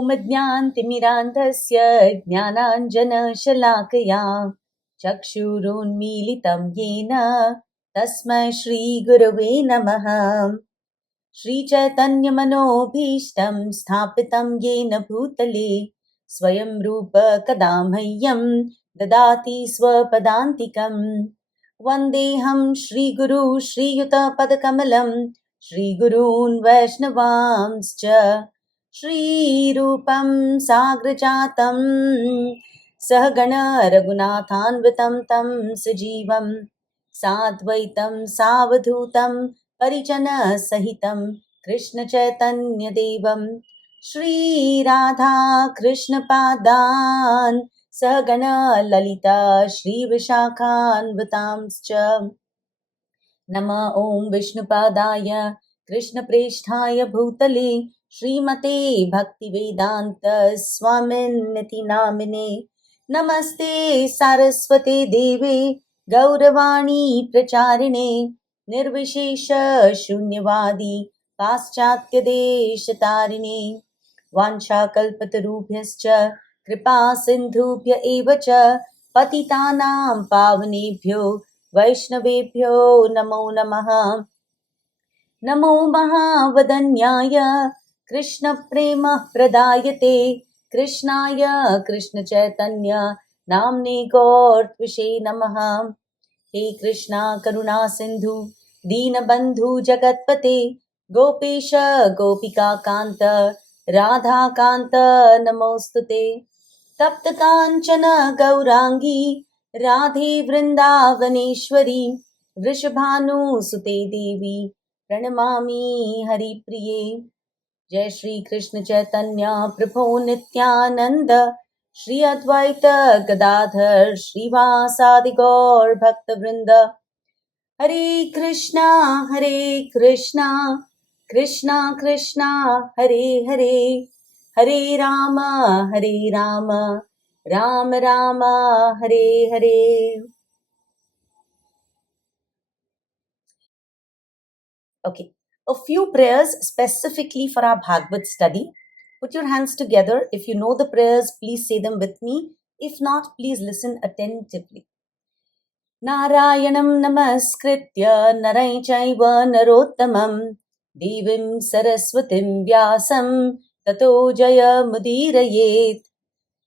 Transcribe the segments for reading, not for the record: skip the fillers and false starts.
ॐ ज्ञानतिमिरान्धस्य ज्ञानाञ्जनशलाकया चक्षुरुन्मीलितं येन तस्मै श्रीगुरवे नमः। श्रीचैतन्यमनोभीष्टं स्थापितं येन भूतले स्वयं रूप कदा मह्यं ददाति स्वपदान्तिकं। वन्देऽहं श्रीगुरु श्रीयुतपदकमलं श्रीगुरून् वैष्णवांश्च श्रीरूपं साग्रजातं सहगण रघुनाथान्वितं तं सजीवं साद्वैतं सावधूतं परिजनसहितं कृष्णचैतन्यदेवं श्रीराधा कृष्णपादान् सहगण ललिता श्रीविशाखान्वितांश्च। नमः ॐ विष्णुपादाय कृष्णप्रेष्ठाय भूतले श्रीमते भक्तिवेदान्त स्वामिन्निति नामिने। नमस्ते सारस्वते देवे गौरवाणी प्रचारिणे निर्विशेष शून्यवादी पाश्चात्यदेशतारिणे। वाञ्छाकल्पतरुभ्यश्च कृपा सिन्धुभ्य एव च पतितानां पावनेभ्यो वैष्णवेभ्यो नमो नमः। नमो महावदन्याय कृष्णप्रेम प्रदायते कृष्णाय कृष्णचैतन्य नाम्ने गौरत्विषे नमः। हे कृष्णा करुणा सिन्धु दीनबन्धु जगत्पते गोपेश गोपिकान्त राधाकान्त नमोऽस्तुते। तप्त काञ्चन गौरांगी राधे वृन्दावनेश्वरी वृषभानुसुते देवी प्रणमामि हरिप्रिये। जय श्री कृष्ण चैतन्य प्रभो नित्यानंद श्री अद्वैत गदाधर श्रीवासादि गौर भक्तवृंद। हरे कृष्णा कृष्णा कृष्णा हरे हरे, हरे Ram Ram Ram Hare Hare. Okay, a few prayers specifically for our Bhagavad study. Put your hands together. If you know the prayers, please say them with me. If not, please listen attentively. Narayanam namaskritya narai chaiva narottamam devim saraswatim vyasam tato jaya mudirayet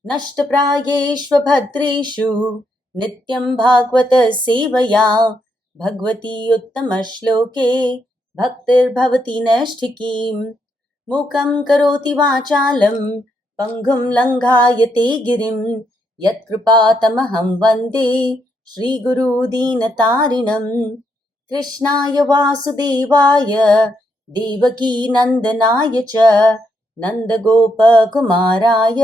नष्टप्रायेष्वभद्रेषु नित्यं भागवत सेवया भगवती उत्तमश्लोके भक्तिर्भवति नैष्ठिकीम्। मूकं करोति वाचालं पङ्गुं लङ्घायते गिरिं यत्कृपातमहं वन्दे श्रीगुरुदीनतारिणम्। कृष्णाय वासुदेवाय देवकीनन्दनाय च नन्दगोपकुमाराय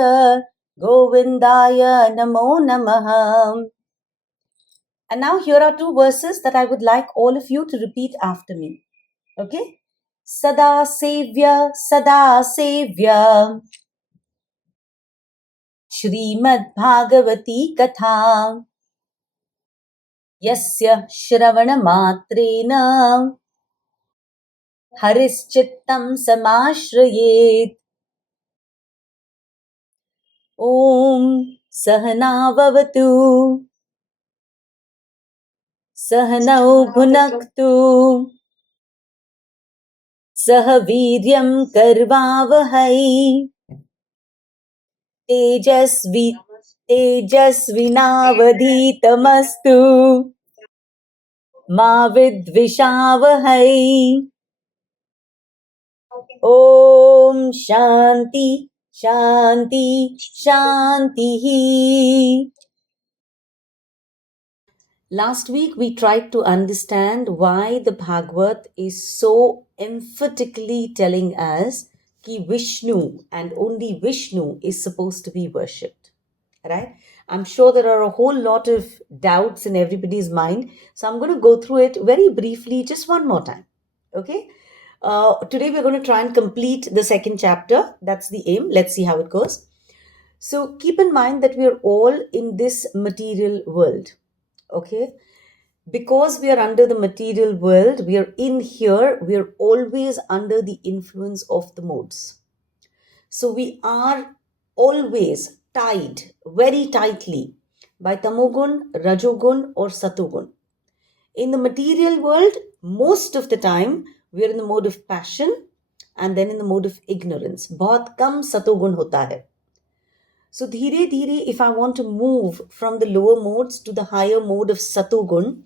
Govindaya Namo Namaha. And now here are two verses that I would like all of you to repeat after me. Okay? Sada Sevya Śrīmad Bhāgavati Katha Yasya Shravana Matrena Harischittam Samashrayet. Om Sahana Vavatu Sahanau Bhunaktu सह वीर्यं कर्वावहै तेजस्विनावधीतमस्तु मा विद्विषावहै। ॐ शान्ति शान्ति शान्तिः। Last week we tried to understand why the Bhagavad is so emphatically telling us कि Vishnu and only Vishnu is supposed to be worshipped, right? I'm sure there are a whole lot of doubts in everybody's mind, so I'm going to go through it very briefly just one more time. Okay, today we're going to try and complete the second chapter. That's the aim. Let's see how it goes. So keep in mind that we're all in this material world. Okay, because we are under the material world, we are in here, we are always under the influence of the modes. So we are always tied very tightly by tamogun, rajogun or satogun. In the material world, most of the time, we are in the mode of passion and then in the mode of ignorance. बहुत कम सतोगुण होता है. So धीरे धीरे, if I want to move from the lower modes to the higher mode of satogun,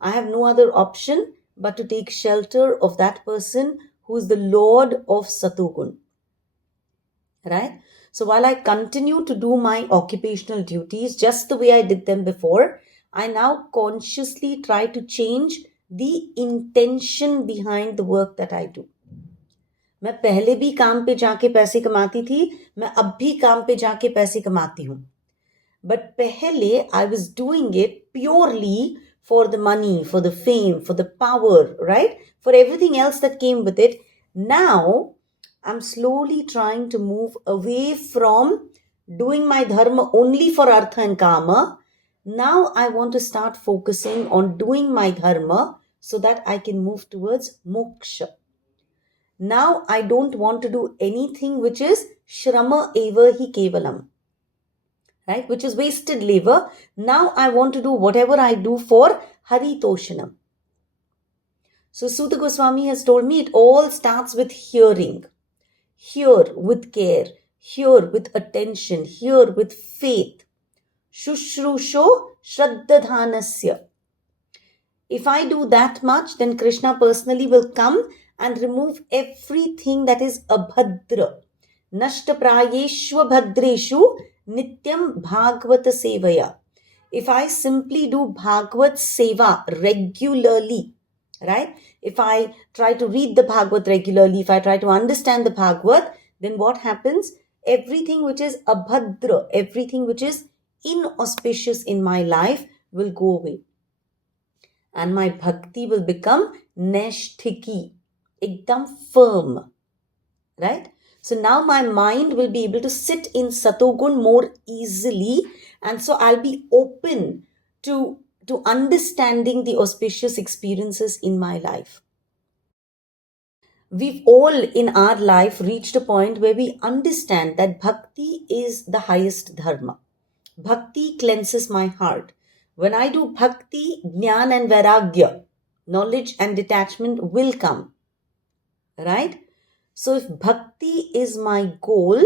I have no other option but to take shelter of that person who is the Lord of satogun. Right? So while I continue to do my occupational duties just the way I did them before, I now consciously try to change the intention behind the work that I do. मैं पहले भी काम पे जाके पैसे कमाती थी, मैं अब भी काम पे जाके पैसे कमाती हूँ. But पहले I was doing it purely for the money, for the fame, for the power, right? For everything else that came with it. Now, I'm slowly trying to move away from doing my dharma only for artha and kama. Now I want to start focusing on doing my dharma so that I can move towards moksha. Now I don't want to do anything which is shrama eva hi kevalam, right? Which is wasted labor. Now I want to do whatever I do for haritoshanam. So Suta Goswami has told me it all starts with hearing. Hear with care, hear with attention, hear with faith. Shushrusho shraddadhanasya. If I do that much, then Krishna personally will come and remove everything that is abhadra. Nashtaprayeshva bhadreshu nityam bhagavata sevaya. If I simply do Bhagavat seva regularly, right? If I try to read the Bhagavat regularly, if I try to understand the Bhagavat, then what happens? Everything which is abhadra, everything which is inauspicious in my life will go away. And my bhakti will become neshtiki, ekdam firm, right? So now my mind will be able to sit in satogun more easily, and so I'll be open to understanding the auspicious experiences in my life. We've all in our life reached a point where we understand that bhakti is the highest dharma. Bhakti cleanses my heart. When I do bhakti, jnana and vairagya, knowledge and detachment will come. Right? So if bhakti is my goal,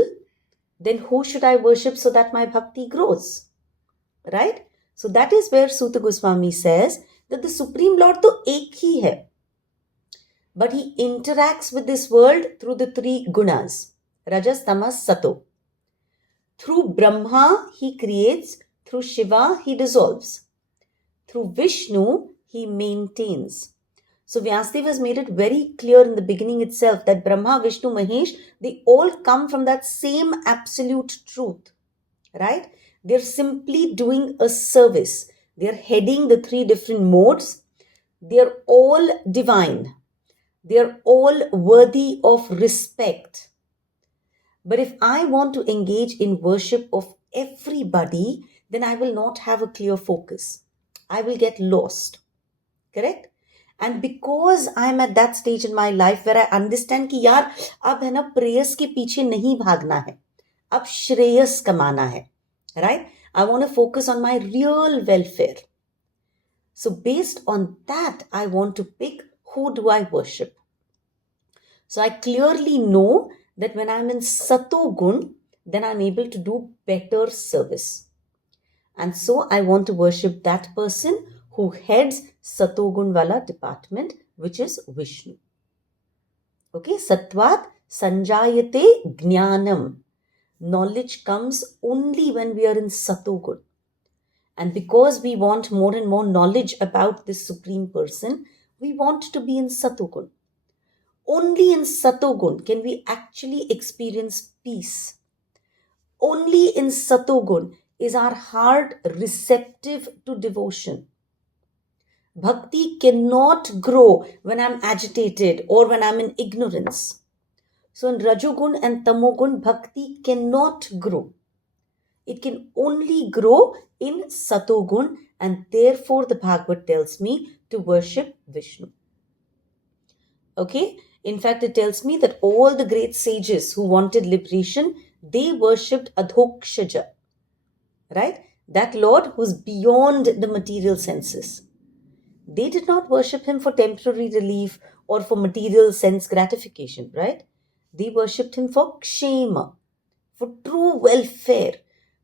then who should I worship so that my bhakti grows? Right? So that is where Suta Goswami says that the Supreme Lord to ek hi hai. But he interacts with this world through the three gunas, Rajas, Tamas, Sato. Through Brahma, he creates. Through Shiva, he dissolves. Through Vishnu, he maintains. So Vyasadeva has made it very clear in the beginning itself that Brahma, Vishnu, Mahesh, they all come from that same absolute truth. Right? They're simply doing a service. They're heading the three different modes. They're all divine. They're all worthy of respect. But if I want to engage in worship of everybody, then I will not have a clear focus. I will get lost. Correct? And because I'm at that stage in my life where I understand कि यार अब है ना प्रेयस के पीछे नहीं भागना है, अब श्रेयस कमाना है, right? I want to focus on my real welfare. So based on that, I want to pick who do I worship. So I clearly know that when I'm in Satogun, then I'm able to do better service. And so I want to worship that person who heads Satogun Wala department, which is Vishnu. Okay, Satvat Sanjayate Jnanam. Knowledge comes only when we are in Satogun. And because we want more and more knowledge about this Supreme Person, we want to be in Satogun. Only in Satogun can we actually experience peace. Only in Satogun is our heart receptive to devotion. Bhakti cannot grow when I'm agitated or when I'm in ignorance. So in Rajogun and Tamogun, Bhakti cannot grow. It can only grow in Satogun, and therefore the Bhagavad tells me to worship Vishnu. Okay? In fact, it tells me that all the great sages who wanted liberation, they worshipped Adhokshaja, right? That Lord who's beyond the material senses. They did not worship him for temporary relief or for material sense gratification, right? They worshipped him for kshema, for true welfare,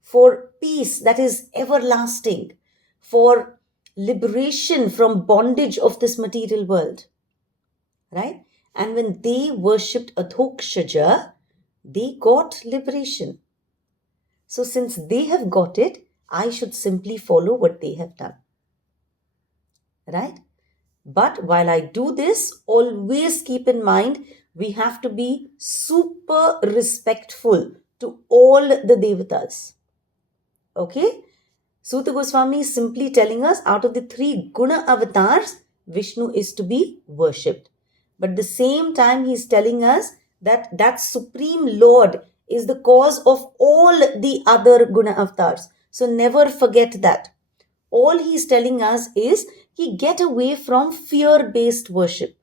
for peace that is everlasting, for liberation from bondage of this material world, right? And when they worshipped Adhokshaja, they got liberation. So since they have got it, I should simply follow what they have done, right? But while I do this, always keep in mind, we have to be super respectful to all the devatas. Okay? Suta Goswami is simply telling us, out of the 3 guna avatars, Vishnu is to be worshipped. But at the same time, he is telling us that that Supreme Lord is the cause of all the other guna avatars. So never forget that. All he is telling us is, get away from fear-based worship.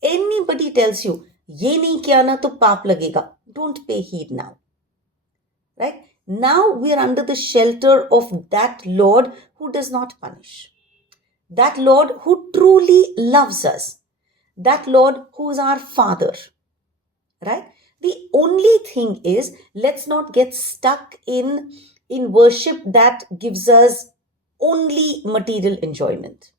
Anybody tells you, ye nahi kiya na to paap lagega, don't pay heed now. Right? Now we are under the shelter of that Lord who does not punish. That Lord who truly loves us. That Lord who is our Father. Right? The only thing is, let's not get stuck in worship that gives us only material enjoyment.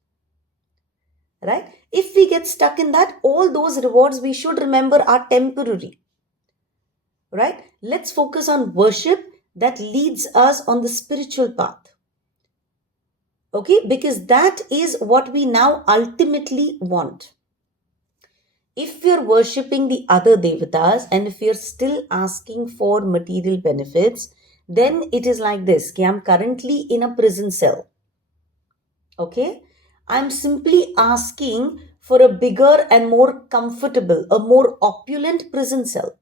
Right? If we get stuck in that, all those rewards we should remember are temporary. Right? Let's focus on worship that leads us on the spiritual path. Okay? Because that is what we now ultimately want. If we are worshipping the other devatas and if we are still asking for material benefits, then it is like this. I am currently in a prison cell. Okay? I am simply asking for a bigger and more comfortable, a more opulent prison cell.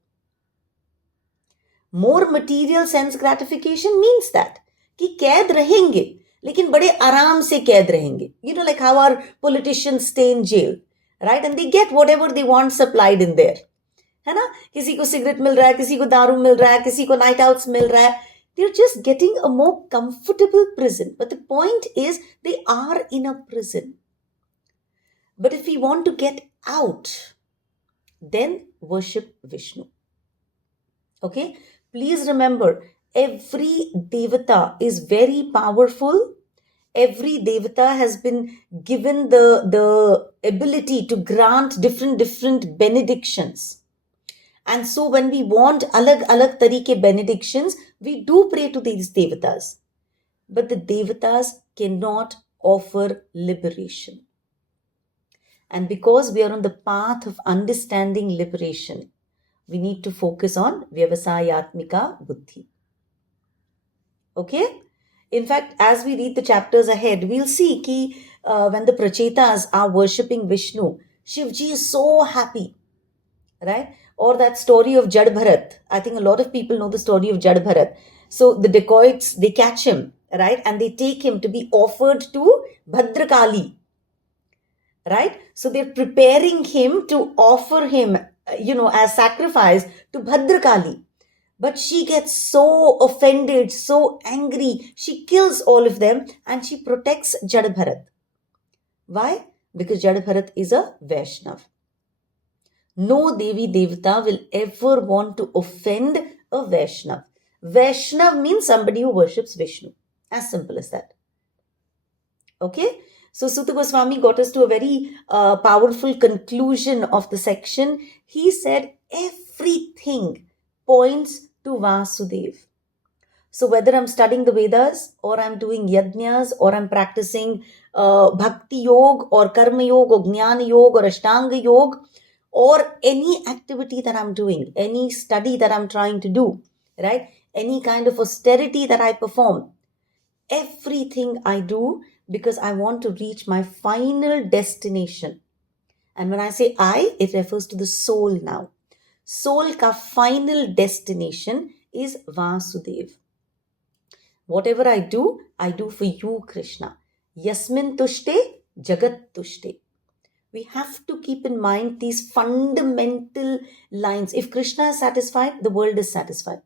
More material sense gratification means that कि कैद रहेंगे लेकिन बड़े आराम से कैद रहेंगे. Like how our politicians stay in jail, right? And they get whatever they want supplied in there. है ना? किसी को सिगरेट मिल रहा है, किसी को दारू मिल रहा है, किसी को night outs मिल रहा है. They're just getting a more comfortable prison. But the point is, they are in a prison. But if we want to get out, then worship Vishnu. Okay? Please remember, every devata is very powerful. Every devata has been given the ability to grant different benedictions. And so when we want alag tarike benedictions, we do pray to these devatas. But the devatas cannot offer liberation. And because we are on the path of understanding liberation, we need to focus on Vyavasayatmika Buddhi. Okay? In fact, as we read the chapters ahead, we'll see ki when the Prachetas are worshipping Vishnu, Shivji is so happy. Right? Or that story of Jad Bharat. I think a lot of people know the story of Jad Bharat. So the dacoits, they catch him, right? And they take him to be offered to Bhadrakali. Right? So they're preparing him to offer him, as sacrifice to Bhadrakali. But she gets so offended, so angry. She kills all of them and she protects Jad Bharat. Why? Because Jad Bharat is a Vaishnav. No Devi Devata will ever want to offend a Vaishnav. Vaishnav means somebody who worships Vishnu. As simple as that. Okay? So Suta Goswami got us to a very powerful conclusion of the section. He said everything points to Vasudev. So whether I'm studying the Vedas or I'm doing yajnas or I'm practicing bhakti yoga or karma yoga or jnana yoga or ashtanga yoga, or any activity that I'm doing, any study that I'm trying to do, right? Any kind of austerity that I perform, everything I do because I want to reach my final destination. And when I say I, it refers to the soul now. Soul ka final destination is Vasudev. Whatever I do for you, Krishna. Yasmin tushte, jagat tushte. We have to keep in mind these fundamental lines. If Krishna is satisfied, the world is satisfied.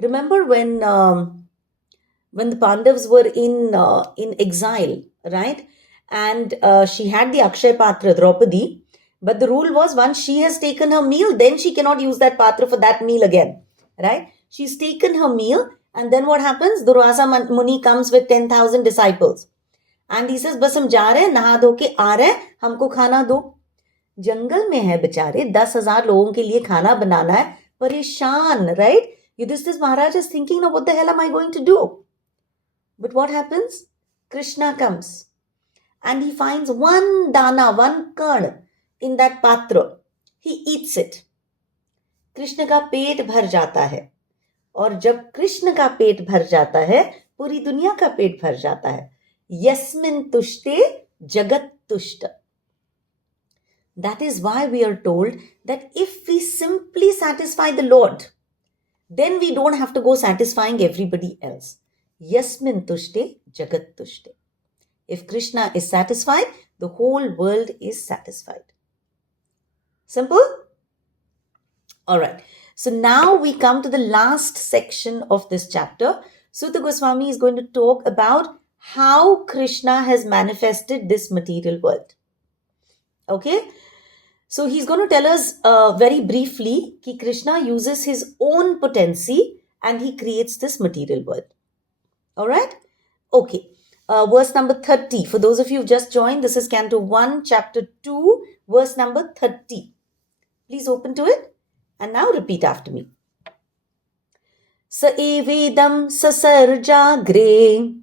Remember when the Pandavas were in exile, right? And she had the Akshay Patra, Draupadi, but the rule was once she has taken her meal, then she cannot use that Patra for that meal again, right? She's taken her meal, and then what happens? Durvasa Muni comes with 10,000 disciples. And he says, बस हम जा रहे हैं, नहा धो के आ रहे हैं, हमको खाना दो. जंगल में है बेचारे, 10,000 लोगों के लिए खाना बनाना है, परेशान, right? Yudhishthira Maharaj is thinking, now what the hell am I going to do? But what happens? Krishna comes and he finds one dana, one kern in that patra. He eats it. Krishna का पेट भर जाता है. और जब कृष्ण का पेट भर जाता है, पूरी दुनिया का पेट भर जाता है. यस्मिन् तुष्टे जगत तुष्ट. That is why we are told that if we simply satisfy the Lord, then we don't have to go satisfying everybody else. Yasmin tushte jagat tushte. If Krishna is satisfied, the whole world is satisfied. Simple? Alright. So now we come to the last section of this chapter. Suta Goswami is going to talk about how Krishna has manifested this material world. Okay? So he's going to tell us very briefly that Krishna uses his own potency and he creates this material world. Alright? Okay. Verse number 30. For those of you who just joined, this is Canto 1, Chapter 2, verse number 30. Please open to it and now repeat after me. Sa evedam sasarjagre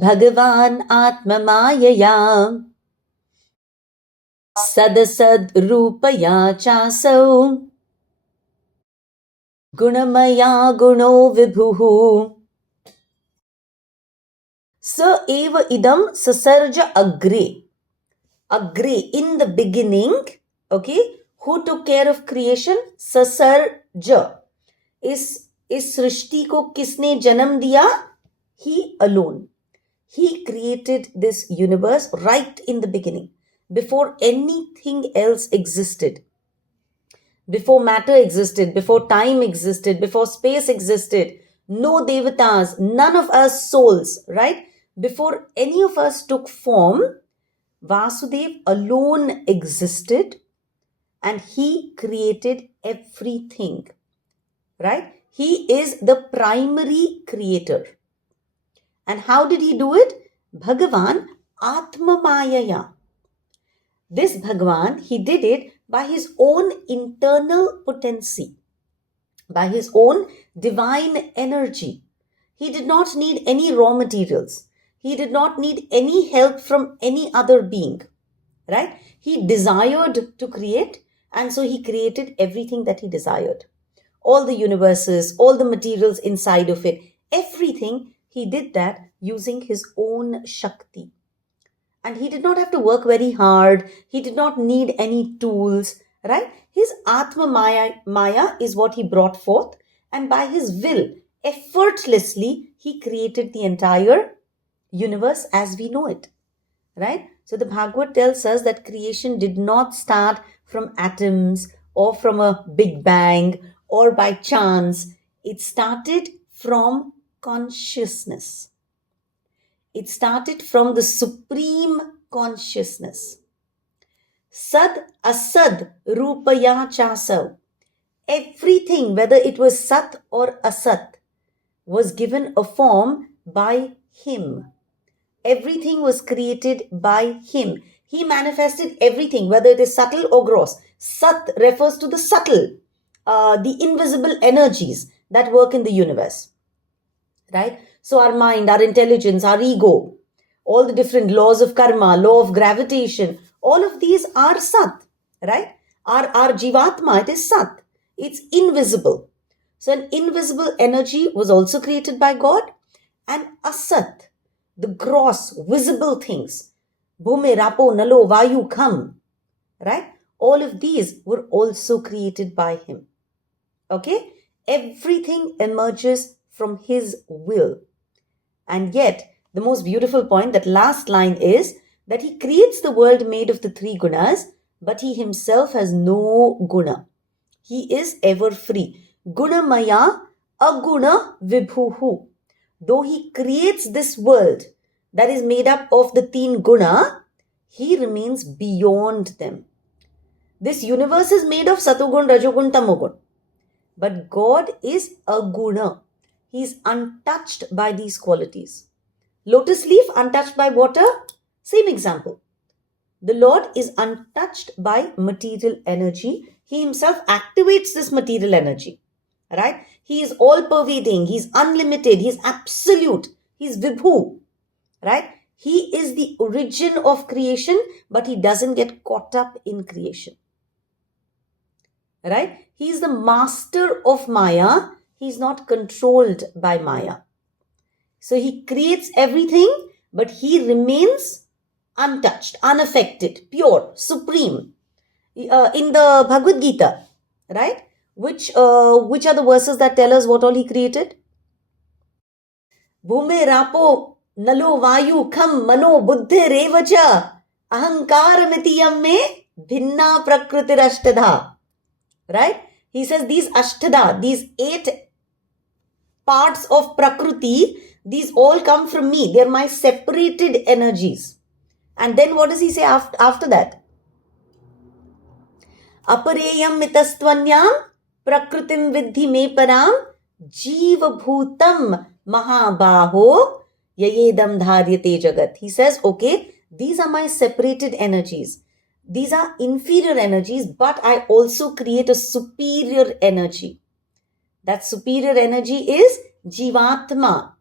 Bhagavan Atma Mayaya Sadasad Rupaya Chasau Gunamaya Guno Vibhuhu Sa eva idam sasarja agre. Agre, in the beginning, okay, who took care of creation? Sasarja. Is सृष्टि को किसने जन्म दिया? He alone. He created this universe right in the beginning, before anything else existed. Before matter existed, before time existed, before space existed, no devatas, none of us souls, right? Before any of us took form, Vasudev alone existed and he created everything, right? He is the primary creator. And how did he do it? Bhagavan Atma Mayaya. This Bhagavan, he did it by his own internal potency, by his own divine energy. He did not need any raw materials. He did not need any help from any other being, right? He desired to create, and so he created everything that he desired. All the universes, all the materials inside of it, everything, he did that using his own Shakti. And he did not have to work very hard. He did not need any tools, right? His Atma Maya is what he brought forth, and by his will, effortlessly, he created the entire universe as we know it, right? So the Bhagavad tells us that creation did not start from atoms or from a big bang or by chance. It started from consciousness. It started from the supreme consciousness. Sad asad rupaya chasav. Everything, whether it was sat or asat, was given a form by him. Everything was created by him. He manifested everything, whether it is subtle or gross. Sat refers to the subtle, the invisible energies that work in the universe, right? So our mind, our intelligence, our ego, all the different laws of karma, law of gravitation, all of these are sat, right? Our jivatma, it is sat. It's invisible. So an invisible energy was also created by God. And asat, the gross, visible things, bhume, rapo, nalo, vayu, kham, right? All of these were also created by him. Okay? Everything emerges from his will. And yet, the most beautiful point, that last line is, that he creates the world made of the three gunas, but he himself has no guna. He is ever free. Gunamaya aguna vibhuhu. Though he creates this world that is made up of the teen guna, he remains beyond them. This universe is made of satugun, rajogun, tamogun. But God is aguna. He is untouched by these qualities. Lotus leaf untouched by water, same example. The Lord is untouched by material energy. He himself activates this material energy. Right? He is all-pervading. He is unlimited. He is absolute. He is vibhu. Right? He is the origin of creation, but he doesn't get caught up in creation. Right? He is the master of Maya. He is not controlled by Maya. So he creates everything, but he remains untouched, unaffected, pure, supreme. In the Bhagavad Gita, right? Which are the verses that tell us what all he created? Bhume rapo nalo vayu kham mano buddhe revacha ahankaramiti me bhinna prakritir ashtadha. Right? He says these ashtadha, these 8 parts of prakriti, these all come from me. They are my separated energies. And then what does he say after that? Apareyam mitastvanyam prakritim vidhi me param jiva bhutam mahabaho yayedam dharyate jagat. He says, okay, these are my separated energies. These are inferior energies, but I also create a superior energy. That superior energy is Jivatma.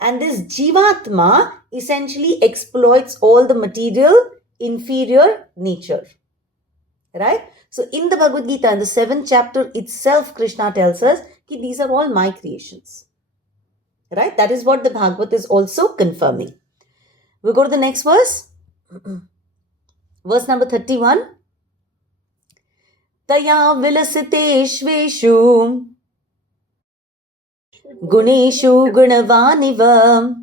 And this Jivatma essentially exploits all the material inferior nature. Right? So in the Bhagavad Gita, in the 7th chapter itself, Krishna tells us that these are all my creations. Right? That is what the Bhagavad is also confirming. We go to the next verse. Verse number 31. Taya vilasiteshveshu guneshu gunavaniva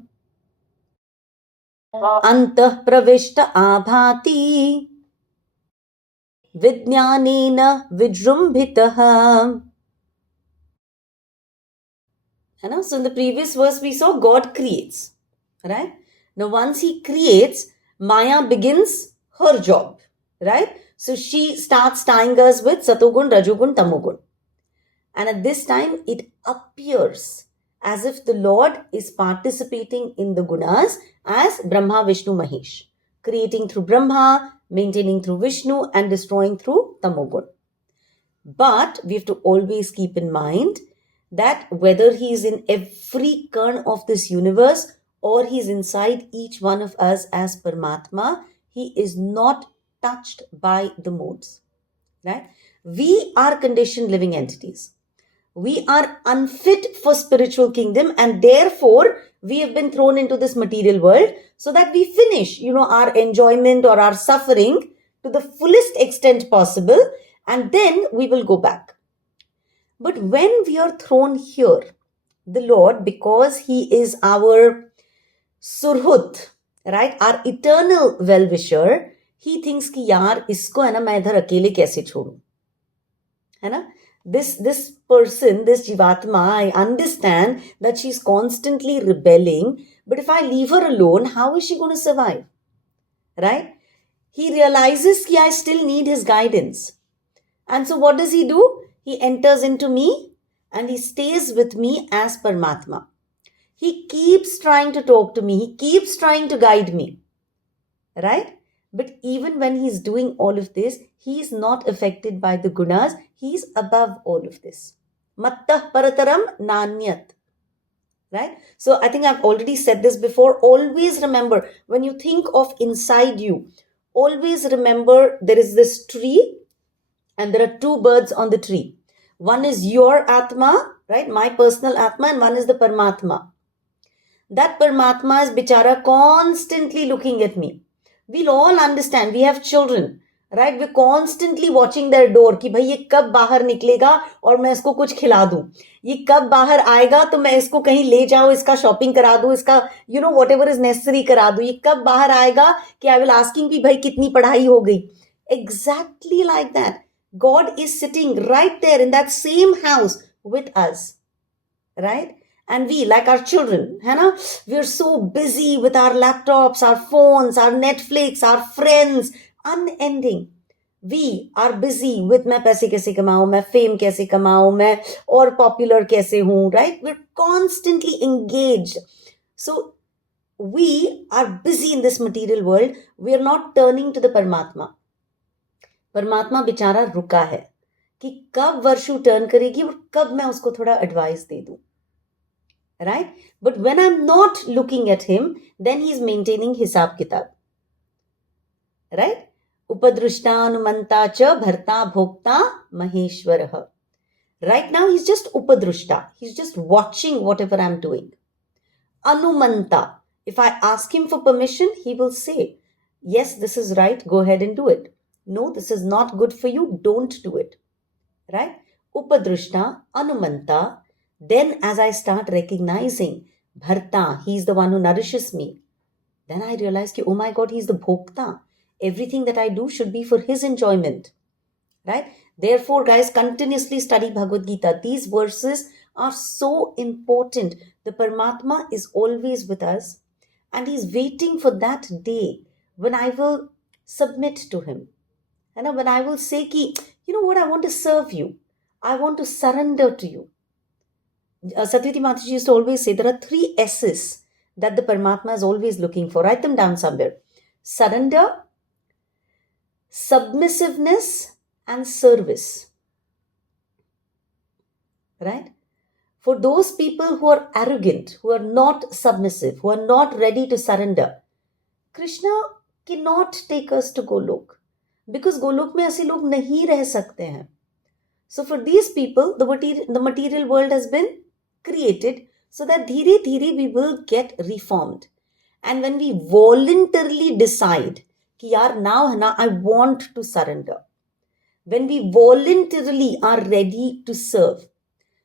antah pravishta abhati vidnyanena vidrumbhitaha. So in the previous verse we saw God creates. Right? Now once he creates, Maya begins her job. Right? So she starts tying us with Satogun, Rajogun, Tamogun. And at this time it appears as if the Lord is participating in the gunas as Brahma, Vishnu, Mahesh. Creating through Brahma, maintaining through Vishnu, and destroying through Tamogun. But we have to always keep in mind that whether he is in every kern of this universe or he is inside each one of us as Paramatma, he is not touched by the modes. Right? We are conditioned living entities. We are unfit for spiritual kingdom, and therefore we have been thrown into this material world so that we finish, our enjoyment or our suffering to the fullest extent possible, and then we will go back. But when we are thrown here, the Lord, because he is our surhut, right, our eternal well-wisher, he thinks ki yaar isko hai na main idhar akele kaise chodu. Hai na? This person, this Jivatma, I understand that she's constantly rebelling, but if I leave her alone, how is she going to survive? Right? He realizes that I still need his guidance. And so what does he do? He enters into me and he stays with me as Paramatma. He keeps trying to talk to me. He keeps trying to guide me. Right? But even when he's doing all of this, he is not affected by the gunas. He is above all of this. Mattah parataram nanyat. Right? So I think I've already said this before. Always remember, when you think of inside you, always remember there is this tree and there are 2 birds on the tree. One is your Atma, right? My personal Atma, and one is the Paramatma. That Paramatma is bichara constantly looking at me. We'll all understand. We have children. Right, we constantly watching their door कि भाई ये कब बाहर निकलेगा और मैं इसको कुछ खिला दूं, ये कब बाहर आएगा तो मैं इसको कहीं ले जाऊं, इसका शॉपिंग करा दूं, इसका वॉट एवर इज नेसेसरी करा दूं, ये कब बाहर आएगा कि आई विल आस्किंग कि भाई कितनी पढ़ाई हो गई. Exactly like that God is sitting right there in that same house with us, right? And we, like our children, we're so busy with our laptops, our phones, our Netflix, our friends, unending. We are busy with मैं पैसे कैसे कमाऊं, मैं fame कैसे कमाऊं, मैं और popular कैसे हूं, right? We're constantly engaged. So we are busy in this material world. We are not turning to the Paramatma. परमात्मा बेचारा रुका है कि कब वर्षु टर्न करेगी और कब मैं उसको थोड़ा एडवाइस दे दूं, right. But when I am not looking at him, then he is maintaining हिसाब किताब, राइट. उपदृष्टा अनुमंता च भर्ता भोक्ता महेश्वरः. Right now he's just upadrushta, he's just watching whatever I'm doing. Anumanta, if I ask him for permission, he will say, yes, this is right, go ahead and do it. No, this is not good for you, don't do it, right? Upadrushta, Anumanta. Then as I start recognizing Bharta, he's the one who nourishes me, then I realize ki, oh my God, he's the Bhokta. Everything that I do should be for his enjoyment, right? Therefore, guys, continuously study Bhagavad Gita. These verses are so important. The Paramatma is always with us and he's waiting for that day when I will submit to him. And when I will say ki, you know what, I want to serve you, I want to surrender to you. Satyavati Mataji used to always say there are 3 S's that the Paramatma is always looking for. Write them down somewhere. Surrender, submissiveness, and service. Right? For those people who are arrogant, who are not submissive, who are not ready to surrender, Krishna cannot take us to Golok. Because Golok में ऐसे लोग नहीं रह सकते हैं. So for these people, the material world has been created so that धीरे धीरे we will get reformed. And when we voluntarily decide कि यार now है ना, I want to surrender. When we voluntarily are ready to serve,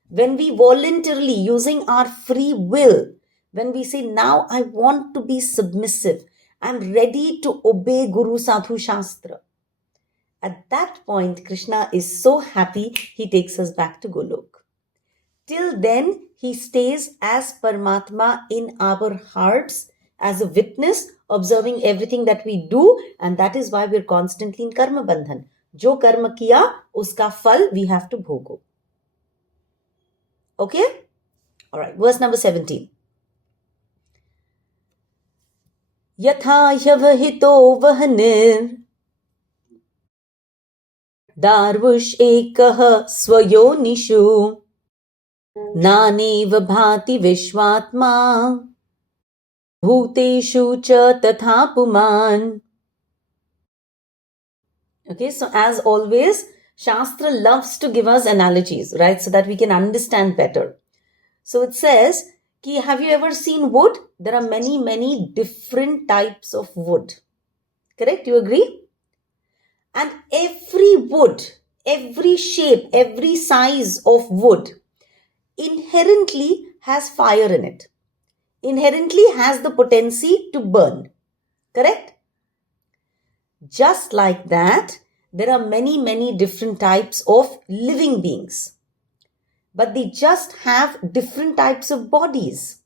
when we voluntarily using our free will, when we say now I want to be submissive, I'm ready to obey Guru Sadhu Shastra. At that point, Krishna is so happy, he takes us back to Golok. Till then, he stays as Paramatma in our hearts, as a witness, observing everything that we do, and that is why we're constantly in karma bandhan. Jo karma kiya, uska phal we have to bhogo. Okay? Alright, verse number 17. Yatha yavahito vahanir दार्वुष एकः स्वयोनिषु नानेव भाति विश्वात्मा भूतेषु च तथा पुमान्. Okay, so as always, Shastra loves to give us analogies, right, so that we can understand better. So it says, ki, have you ever seen wood? There are many, many different types of wood. Correct? You agree? And every wood, every shape, every size of wood inherently has fire in it. Inherently has the potency to burn. Correct? Just like that, there are many, many different types of living beings. But they just have different types of bodies.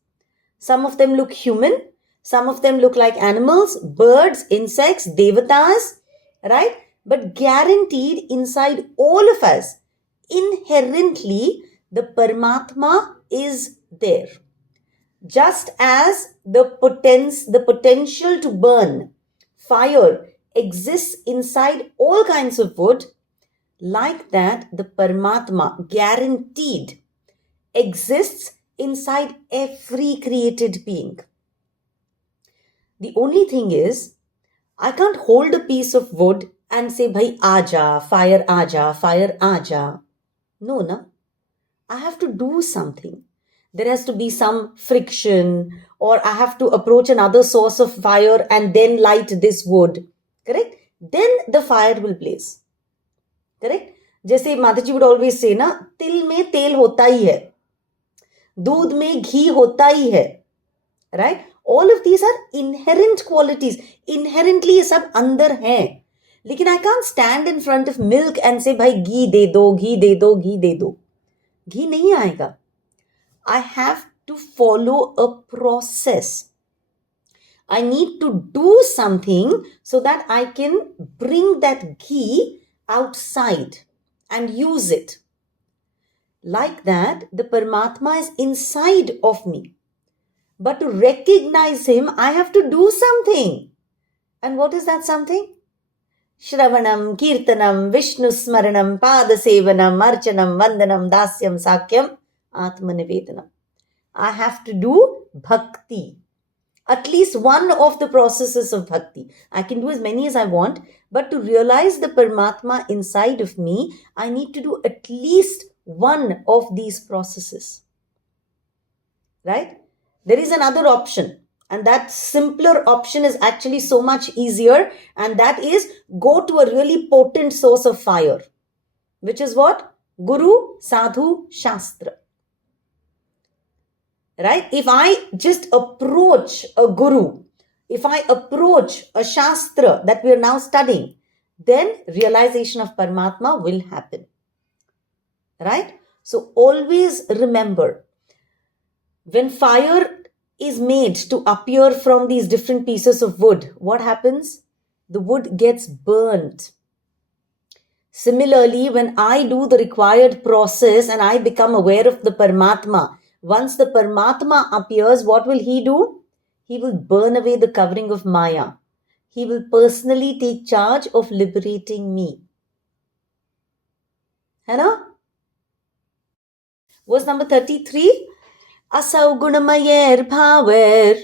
Some of them look human. Some of them look like animals, birds, insects, devatas, right? But guaranteed inside all of us, inherently, the Paramatma is there. Just as the potential to burn, fire, exists inside all kinds of wood, like that, the Paramatma, guaranteed, exists inside every created being. The only thing is, I can't hold a piece of wood and say, bhai, aaja, fire aaja. No, na. I have to do something. There has to be some friction, or I have to approach another source of fire and then light this wood. Correct? then the fire will blaze. Correct? जैसे माताजी would always say ना, तिल में तेल होता ही है, दूध में घी होता ही है, right? All of these are inherent qualities. Inherently ये सब अंदर हैं. लेकिन I can't stand in front of milk and say भाई घी दे दो, घी दे दो, घी दे दो. घी नहीं आएगा. I have to follow a process. I need to do something so that I can bring that ghee outside and use it. Like that, the Paramatma is inside of me. But to recognize him, I have to do something. And what is that something? Shravanam, Kirtanam, Vishnu Smaranam, Padasevanam, Archanam, Vandanam, Dasyam, Sakyam, Atmanivedanam. I have to do bhakti. At least one of the processes of bhakti. I can do as many as I want, but to realize the Paramatma inside of me, I need to do at least one of these processes. Right? There is another option, and that simpler option is actually so much easier, and that is go to a really potent source of fire, which is what? Guru, Sadhu, Shastra. Right? If I just approach a guru, if I approach a Shastra that we are now studying, then realization of Paramatma will happen. Right? So always remember, when fire is made to appear from these different pieces of wood, what happens? The wood gets burnt. Similarly, when I do the required process and I become aware of the Paramatma, once the Paramatma appears, what will he do? He will burn away the covering of Maya. He will personally take charge of liberating me. है ना? Verse number 33. Asau gunamayer bhaver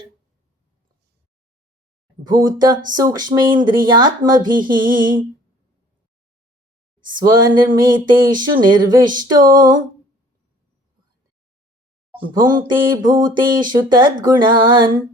bhuta sukshmendriyatma bhihi swanirmeteshu nirvishto bhunkte bhuteshu tadgunan.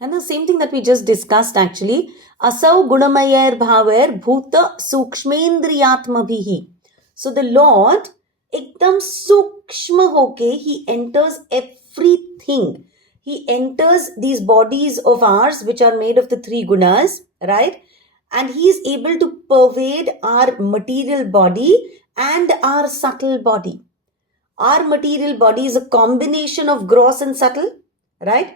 And the same thing that we just discussed actually. Asau gunamayer bhaver bhuta sukshmendriyatma bhihi. So the Lord ekdam sukshma hoke, he enters everything. He enters these bodies of ours which are made of the three gunas, right? And he is able to pervade our material body and our subtle body. Our material body is a combination of gross and subtle, right?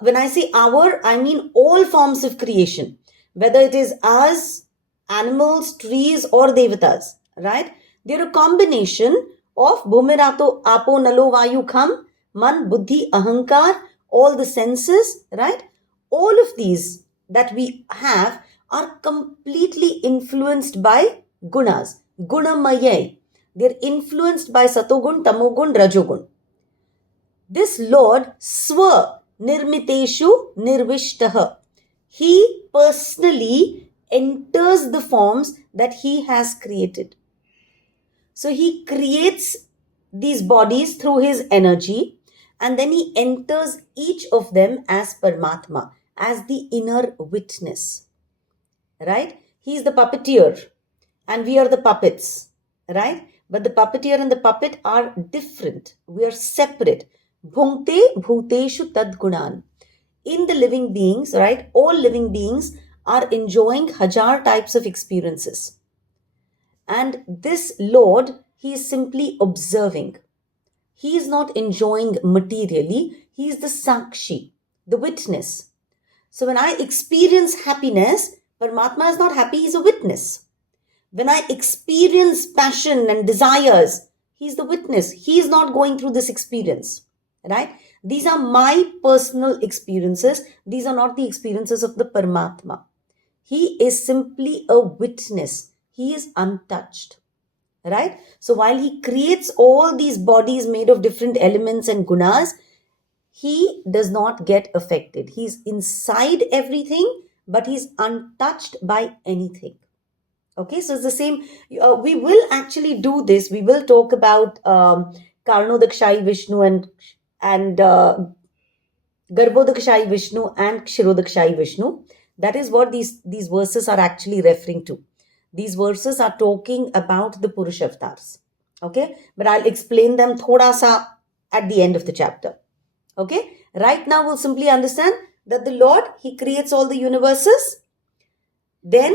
When I say our, I mean all forms of creation, whether it is us, animals, trees, or devatas, right? They're a combination of bhumirato, apo, nalo, vayu, kham, man, buddhi, ahankar, all the senses, right? All of these that we have are completely influenced by gunas, gunamaya. They're influenced by satogun, tamogun, rajogun. This Lord, swa nirmiteshu nirvishtaha. He personally enters the forms that he has created. So he creates these bodies through his energy, and then he enters each of them as Paramatma, as the inner witness. Right? He is the puppeteer, and we are the puppets. Right? But the puppeteer and the puppet are different. We are separate. Bhunkte bhuteshu tadgunan. In the living beings, right? All living beings are enjoying 1,000 types of experiences. And this Lord, he is simply observing. He is not enjoying materially. He is the sakshi, the witness. So when I experience happiness, Paramatma is not happy, he is a witness. When I experience passion and desires, he is the witness. He is not going through this experience, right? These are my personal experiences. These are not the experiences of the Paramatma. He is simply a witness. He is untouched, right? So while he creates all these bodies made of different elements and gunas, he does not get affected. He's inside everything, but he's untouched by anything. Okay, so it's the same. We will actually do this. We will talk about Karnodakshai Vishnu and Garbhodakshai Vishnu and Kshirodakshai Vishnu. That is what these verses are actually referring to. These verses are talking about the Purusha avatars. Okay, but I'll explain them thoda sa at the end of the chapter. Okay, right now we'll simply understand that the Lord, He creates all the universes. Then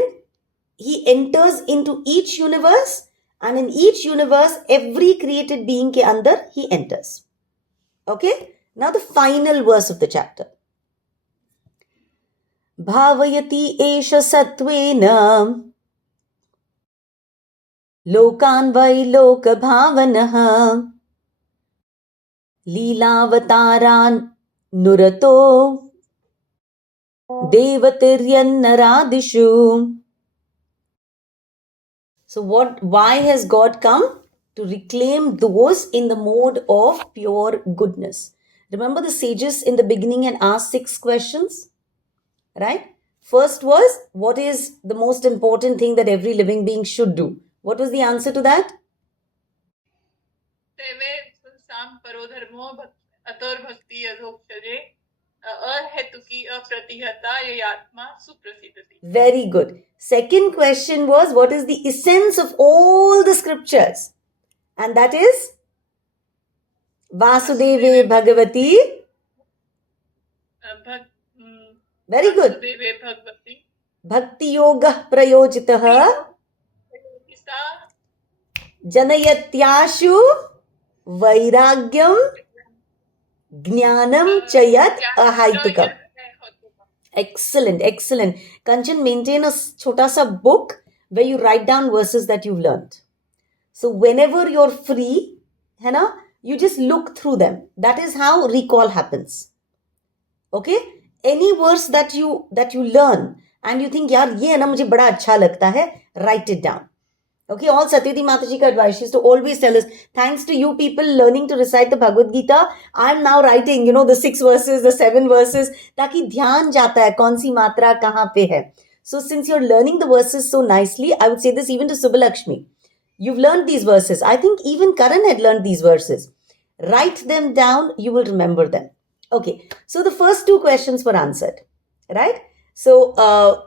He enters into each universe, and in each universe, every created being ke andar He enters. Okay, now the final verse of the chapter. Bhavayati esha satvena lokan vai loka bhavanaha लीलावतारान् nurato devatiryannaradishu. So why has God come? To reclaim those in the mode of pure goodness. Remember the sages in the beginning and asked 6 questions, right? First was, what is the most important thing that every living being should do? What was the answer to that? Very good. Second question was, what is the essence of all the scriptures? And that is Vasudeve Bhagavati. Very good. Bhakti Yoga Prayojitaha Janayatyashu Vairagyam Jnanam Chayat Ahaitukam. Excellent, excellent. Kanchan, maintain a chota sa book where you write down verses that you've learned. So whenever you're free, you just look through them. That is how recall happens. Okay? Any verse that you learn and you think, yaar, ye na mujhe bada acha lagta hai, write it down. Okay, all Satyavati Mataji ka advice, she used to always tell us, thanks to you people learning to recite the Bhagavad Gita, I'm now writing, the 6 verses, the 7 verses, taki dhyan jata hai, kaun si matra kahan pe hai. So since you're learning the verses so nicely, I would say this even to Subbalakshmi. You've learned these verses. I think even Karan had learned these verses. Write them down, you will remember them. Okay, so the first 2 questions were answered, right? So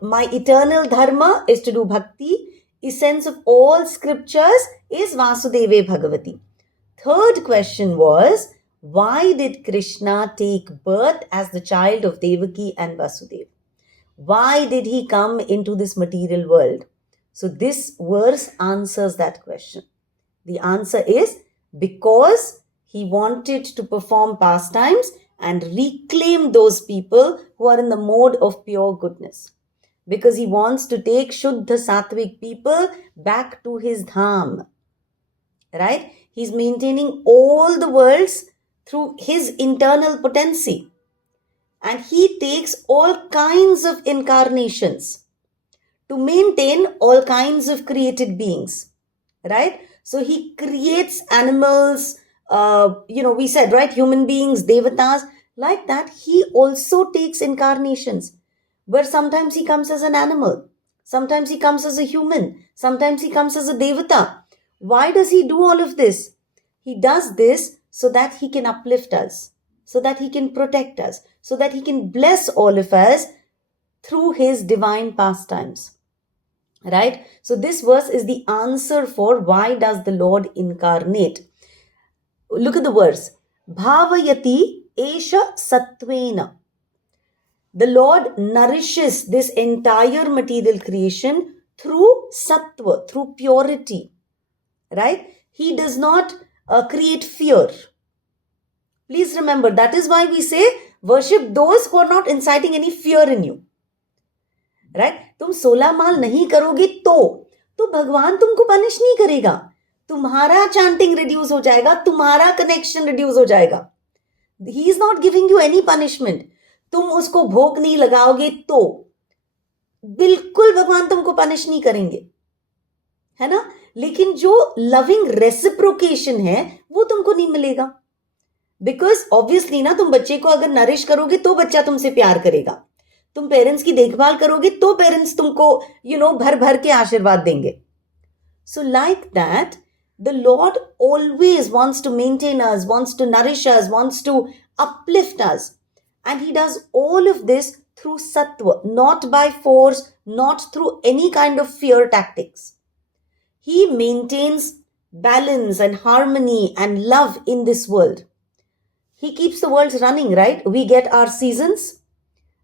my eternal dharma is to do bhakti. Essence of all scriptures is Vasudeve Bhagavati. Third question was, why did Krishna take birth as the child of Devaki and Vasudeva? Why did he come into this material world? So this verse answers that question. The answer is because he wanted to perform pastimes and reclaim those people who are in the mode of pure goodness. Because he wants to take Shuddha Sattvic people back to his dham. Right? He's maintaining all the worlds through his internal potency. And he takes all kinds of incarnations to maintain all kinds of created beings. Right? So he creates animals, we said, right? Human beings, devatas. Like that, he also takes incarnations. Where sometimes he comes as an animal, sometimes he comes as a human, sometimes he comes as a devata. Why does he do all of this? He does this so that he can uplift us, so that he can protect us, so that he can bless all of us through his divine pastimes. Right? So this verse is the answer for why does the Lord incarnate. Look at the verse. Bhavayati esha sattvena. The Lord nourishes this entire material creation through sattva, through purity, right? He does not create fear. Please remember, that is why we say, worship those who are not inciting any fear in you, right? तुम 16 माल नहीं करोगे तो भगवान तुमको punish नहीं करेगा. तुम्हारा chanting reduce हो जाएगा, तुम्हारा connection reduce हो जाएगा. He is not giving you any punishment. तुम उसको भोग नहीं लगाओगे तो बिल्कुल भगवान तुमको पनिश नहीं करेंगे, है ना? लेकिन जो लविंग रेसिप्रोकेशन है वो तुमको नहीं मिलेगा. बिकॉज ऑब्वियसली ना, तुम बच्चे को अगर नरिश करोगे तो बच्चा तुमसे प्यार करेगा. तुम पेरेंट्स की देखभाल करोगे तो पेरेंट्स तुमको भर भर के आशीर्वाद देंगे. So like that the Lord always wants to maintain us, wants to nourish us, wants to uplift us. And he does all of this through sattva, not by force, not through any kind of fear tactics. He maintains balance and harmony and love in this world. He keeps the world running, right? We get our seasons,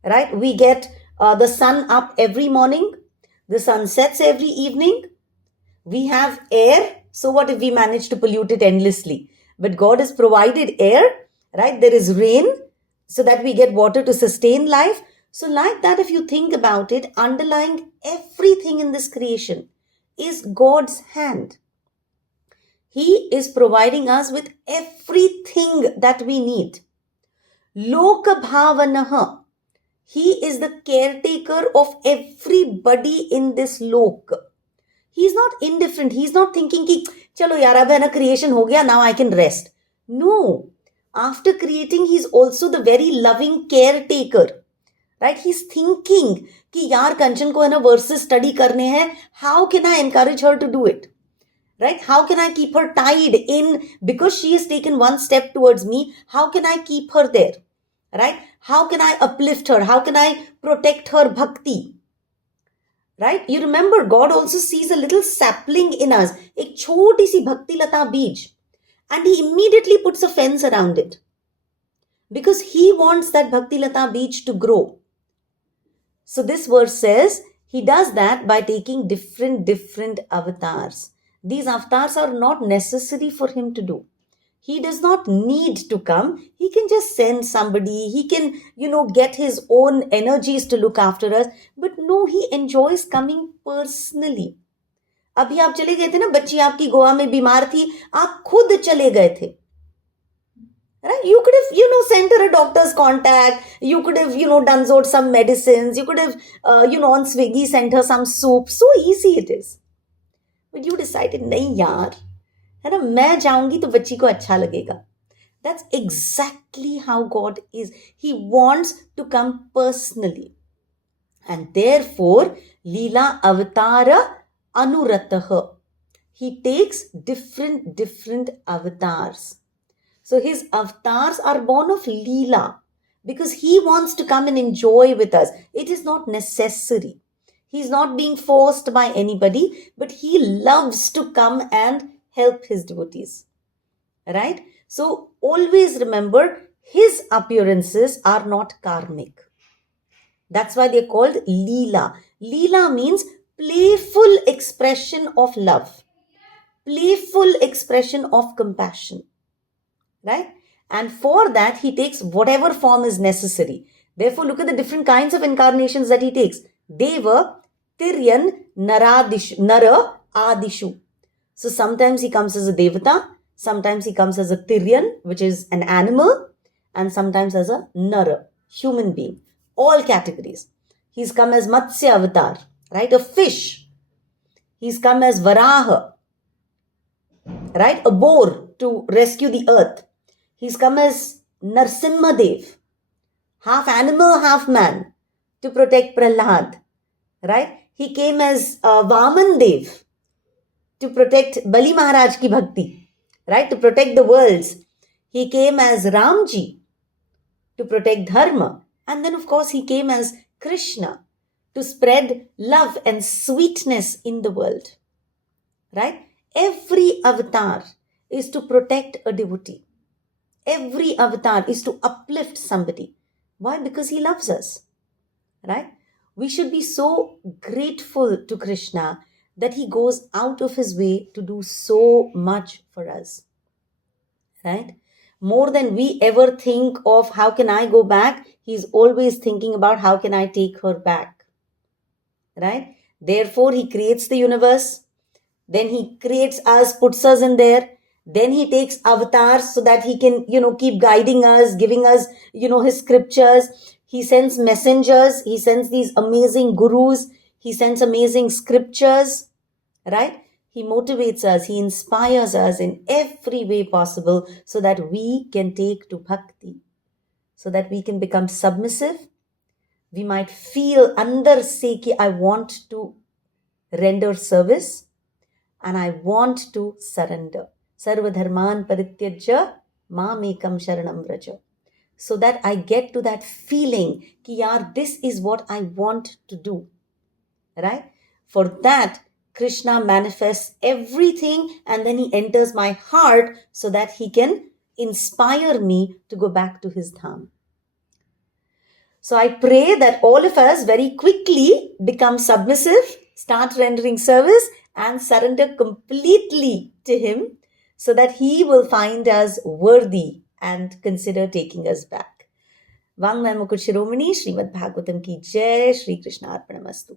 right? We get the sun up every morning. The sun sets every evening. We have air. So what if we manage to pollute it endlessly? But God has provided air, right? There is rain so that we get water to sustain life. So like that, if you think about it, underlying everything in this creation is God's hand. He is providing us with everything that we need. Loka bhavanaha. He is the caretaker of everybody in this lok. He's not indifferent. He's not thinking ki, chalo yaar, ab hai na creation ho gaya, now I can rest. No. After creating, he's also the very loving caretaker. Right? He's thinking ki yaar, Kanchan ko hai na verses study karne hai. How can I encourage her to do it? Right? How can I keep her tied in? Because she has taken one step towards me, how can I keep her there? Right? How can I uplift her? How can I protect her bhakti? Right? You remember, God also sees a little sapling in us, ek choti si bhakti lata beej, and he immediately puts a fence around it because he wants that bhakti lata beej to grow. So this verse says he does that by taking different avatars. These avatars are not necessary for him to do. He does not need to come. He can just send somebody. He can, get his own energies to look after us. But no, he enjoys coming personally. अभी आप चले गए थे ना, बच्ची आपकी गोवा में बीमार थी, आप खुद चले गए थे. Right? You could have, sent her a doctor's contact. You could have, done some medicines. You could have, on Swiggy sent her some soup. So easy it is. But you decided, nahi yaar, है ना, मैं जाऊंगी तो बच्ची को अच्छा लगेगा. That's exactly how God is. He wants to come personally. And therefore, Leela Avatara Anurataha. He takes different avatars. So his avatars are born of Leela because he wants to come and enjoy with us. It is not necessary. He's not being forced by anybody, but he loves to come and help his devotees. Right? So always remember, his appearances are not karmic. That's why they're called Leela. Leela means playful expression of love, playful expression of compassion. Right? And for that, he takes whatever form is necessary. Therefore, look at the different kinds of incarnations that he takes. Deva, Tiryan, Nara, Adishu. So sometimes he comes as a Devata, sometimes he comes as a Tiryan, which is an animal, and sometimes as a Nara, human being. All categories. He's come as Matsya Avatar, right? A fish. He's come as Varaha, right? A boar to rescue the earth. He's come as Narsimha Dev, half animal, half man, to protect Prahlad, right? He came as Vaman Dev to protect Bali Maharaj ki bhakti, right? To protect the worlds. He came as Ramji to protect Dharma. And then, of course, he came as Krishna to spread love and sweetness in the world, right? Every avatar is to protect a devotee. Every avatar is to uplift somebody. Why? Because he loves us, right? We should be so grateful to Krishna that he goes out of his way to do so much for us, right? More than we ever think of how can I go back, he's always thinking about how can I take her back, right? Therefore, he creates the universe. Then he creates us, puts us in there. Then he takes avatars so that he can, keep guiding us, giving us, his scriptures. He sends messengers. He sends these amazing gurus. He sends amazing scriptures, right? He motivates us. He inspires us in every way possible so that we can take to bhakti, so that we can become submissive. We might feel andar se ki I want to render service and I want to surrender. Sarva dharman parityajya mam ekam sharanam vraja. so that I get to that feeling ki yaar, this is what I want to do, right? For that, Krishna manifests everything and then he enters my heart so that he can inspire me to go back to his dham. So I pray that all of us very quickly become submissive, start rendering service, and surrender completely to him so that he will find us worthy and consider taking us back. Vang Mukut Shiromani, Śrīmad Bhāgavatam ki Jai, Shri Krishna Arpanamastu.